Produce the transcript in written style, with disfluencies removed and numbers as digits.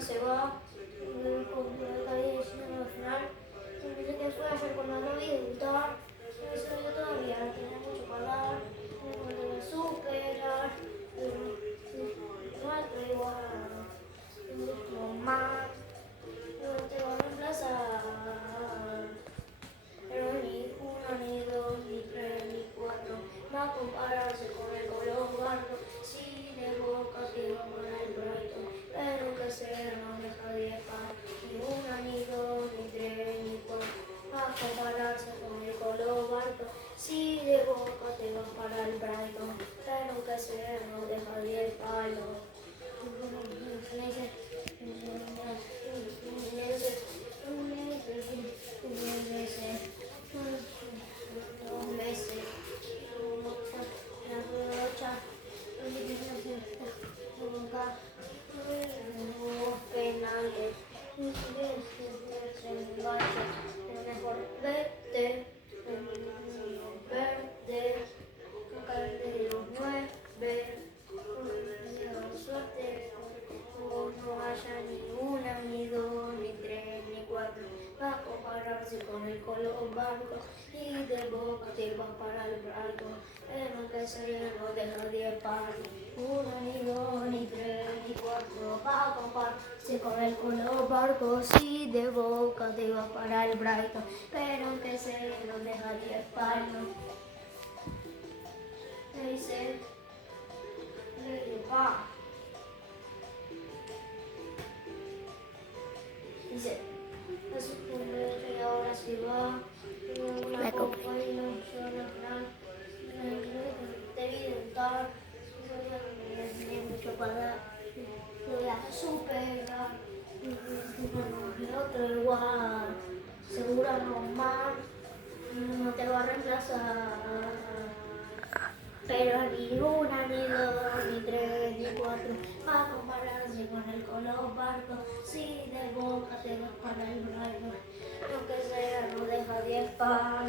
se va con la calle al final. Dice que fue ayer cuando lo vi debutar. Eso yo todavía tenía mucho para dar. No lo voy a superar. No hay igual. No más. No te va a reemplazar. Pero ni uno, ni dos, ni tres, ni cuatro va a compararse con el color barco. Si de boca te va para el Brighton, pero que sea no deja de par. Ni uno, ni dos, ni tres, ni cuatro va a compararse con el color barco. Si de boca te va para el Brighton, pero que sea no deja de palo. Penales, mejor vete, verde, de los 9, suerte, no haya ni una, ni dos, ni tres, ni cuatro, va a compararse con el color barco, y de boca te va para el barco, pero que se no deja de par, uno, ni dos, ni tres, ni cuatro, va a compararse con el color barco, si de boca te va para el Brighton, pero que se no deja de par, dice, dice, a su punto y ahora se va, una copa y no solo gran, te vi debutar, tiene mucho para dar, voy a superar, el otro igual, seguro no más, no te va a reemplazar. Pero ni una, ni dos, ni tres, ni cuatro va a compararse con el color barco. Si de boca te vas para el barco, lo que sea no deja de par.